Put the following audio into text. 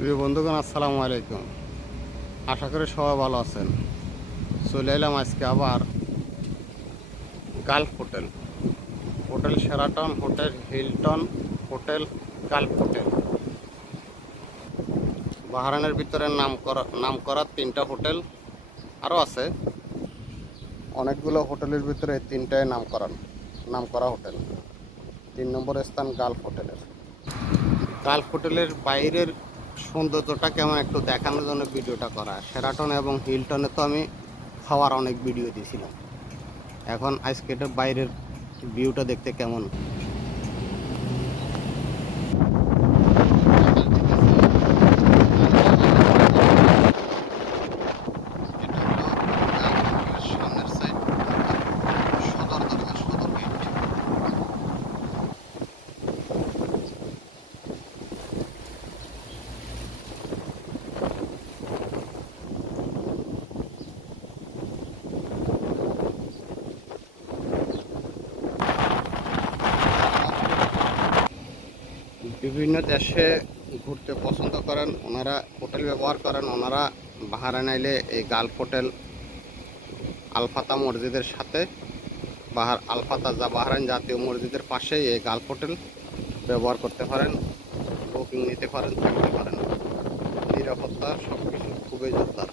প্রিয় বন্ধুগণ, আসসালামু আলাইকুম। আশা করি সবাই ভালো আছেন। চলে এলাম আজকে আবার Gulf hotel, hotel Sheraton, hotel Hilton, hotel Gulf hotel. বাহরাইনের ভিতরে নাম করা 3টা হোটেল, আরও আছে অনেকগুলো হোটেলের ভিতরে 3টায় নাম করা হোটেল। 3 নম্বর স্থান গালফ হোটেলের। গালফ হোটেলের বাইরের সৌন্দর্যটা কেমন একটু দেখানোর জন্য ভিডিওটা করা। শেরাটন এবং হিলটনে তো আমি খাওয়ার অনেক ভিডিও দিয়েছিলাম। এখন আজকে এটা বাইরের ভিউটা দেখতে কেমন। বিভিন্ন দেশে ঘুরতে পছন্দ করেন ওনারা, হোটেল ব্যবহার করেন ওনারা। বাহরাইন আইলে এই গালফ হোটেল আলফাতা মসজিদের সাথে, আলফাতা যা বাহরাইন জাতীয় মসজিদের পাশেই এই গালফ হোটেল ব্যবহার করতে পারেন, বুকিং নিতে পারেন, থাকতে পারেন। নিরাপত্তা সব কিছু খুবই জোরদার।